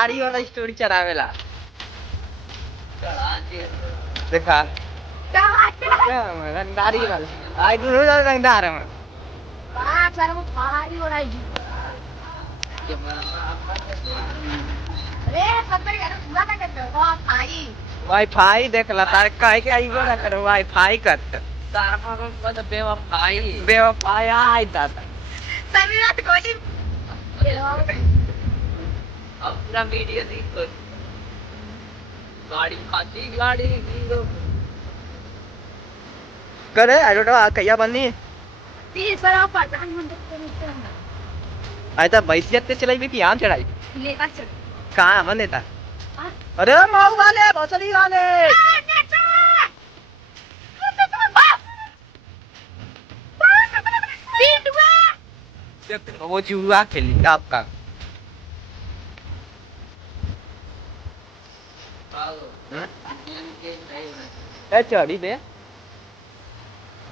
दाढ़ी वाला स्टोरी चलावेला देखा रंगदारी वाला आई तू रोज रंगदार है सर वो भारी हो रहा है अरे पता है पूरा क्या करते हो वाईफाई देख ला तार काहे के आई बड़ा कर वाईफाई करते तार पर तो बेवफाई आई दादा सभी रात कोई अपना वीडियो देखो गाड़ी करे आई डोंट नो कहिया बननी 30 पर आप प्रधानमंत्री आई तो भैंसियत से चलाई भी कि आम चढ़ाई लेता चल कहां बन देता अरे माऊ वाले भोसड़ी वाले वो जुआ खेली आपका चढ़ी दे